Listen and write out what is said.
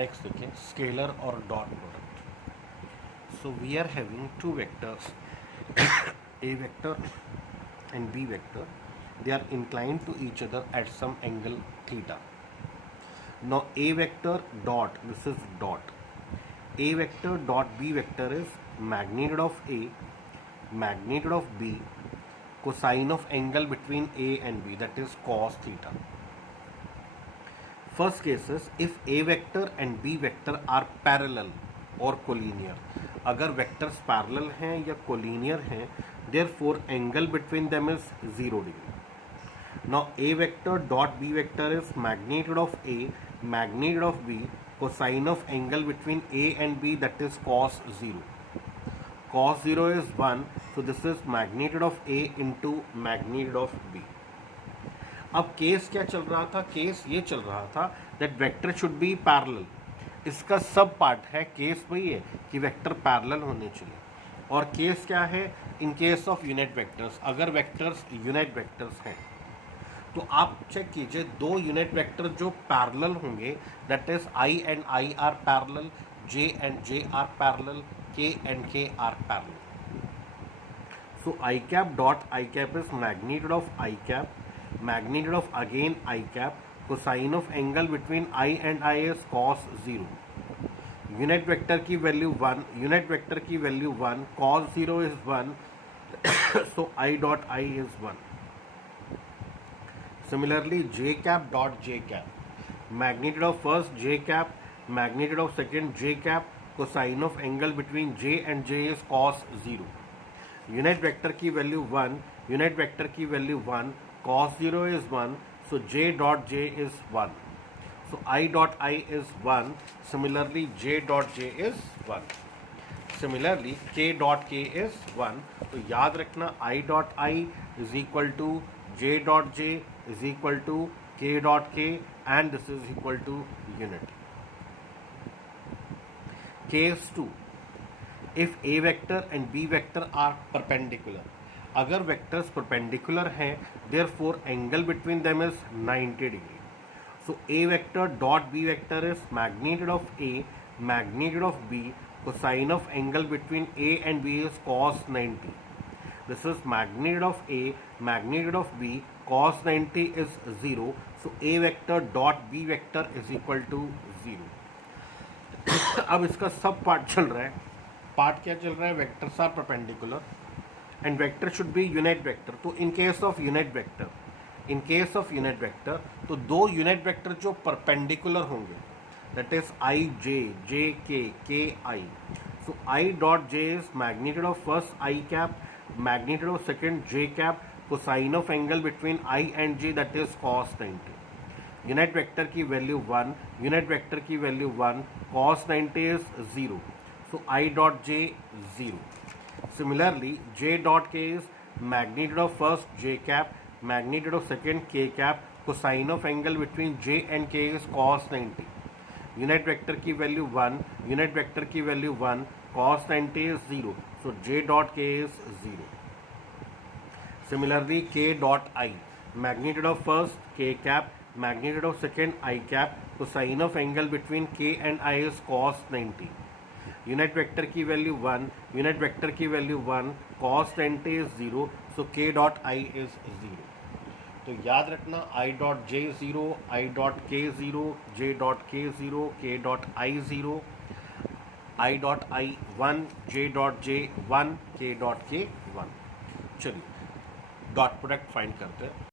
Next देखिए scalar और dot product. So we are having two vectors a vector and b vector. They are inclined to each other at some angle theta. Now a vector dot, this is dot, a vector dot b vector is magnitude of a, magnitude of b, cosine of angle between a and b, that is cos theta. First case is if a vector and b vector are parallel or collinear. अगर vectors parallel हैं या collinear हैं, therefore angle between them is 0 degree. Now a vector dot b vector is magnitude of a, magnitude of b, cosine of angle between a and b, that is cos 0. Cos 0 is 1, so this is magnitude of a into magnitude of b. अब case क्या चल रहा था? Case ये चल रहा था that vector should be parallel. इसका सब पार्ट है, केस वही है कि वेक्टर पैरेलल होने चाहिए. और केस क्या है? In case of unit vectors, अगर वेक्टर्स यूनिट वेक्टर्स हैं तो आप चेक कीजिए दो यूनिट वेक्टर जो पैरेलल होंगे, that is i and i are parallel, j and j are parallel, k and k are parallel. So i cap dot i cap is magnitude of i cap, magnitude of again I cap, cosine of angle between I and I is cos 0. Unit vector की value 1, unit vector की value 1, cos 0 is 1, so I dot I is 1. Similarly j cap dot j cap, magnitude of first j cap, magnitude of second j cap, cosine of angle between j and j is cos 0. Unit vector की value 1, unit vector की value 1, cos 0 is 1, so j dot j is 1. So I dot I is 1. Similarly j dot j is 1. Similarly k dot k is 1. तो याद रखना I dot I is equal to j dot j is equal to k dot k and this is equal to unit. Case 2. If a vector and b vector are perpendicular. अगर vectors perpendicular हैं, therefore angle between them is 90 degree. So a vector dot b vector is magnitude of a, magnitude of b, cosine of angle between a and b is cos 90. This is magnitude of a, magnitude of b, cos 90 is 0. So a vector dot b vector is equal to 0. अब इसका सब part चल रहा है. Part क्या चल रहा है? Vectors are perpendicular and vector should be unit vector. तो in case of unit vector, in case of unit vector, तो दो unit vector जो perpendicular होंगे, that is I j, j k, k I. So I dot j is magnitude of first I cap, magnitude of second j cap, cosine of angle between I and j, that is cos 90. Unit vector की value 1, unit vector की value 1, cos 90 is 0. So I dot j 0. Similarly j dot k is magnitude of first j cap, magnitude of second k cap, cosine of angle between j and k is cos 90. Unit vector की value 1, unit vector की value 1, cos 90 is 0, so j dot k is 0. Similarly k dot I, magnitude of first k cap, magnitude of second I cap, cosine of angle between k and I is cos 90. Unit vector की value 1, unit vector की value 1, cos 90 is 0, so k dot I is 0. तो याद रखना I dot j 0, I dot k 0, j dot k 0, k dot I 0, I dot I 1, j dot j 1, k dot k 1. चलिए dot product find करते हैं.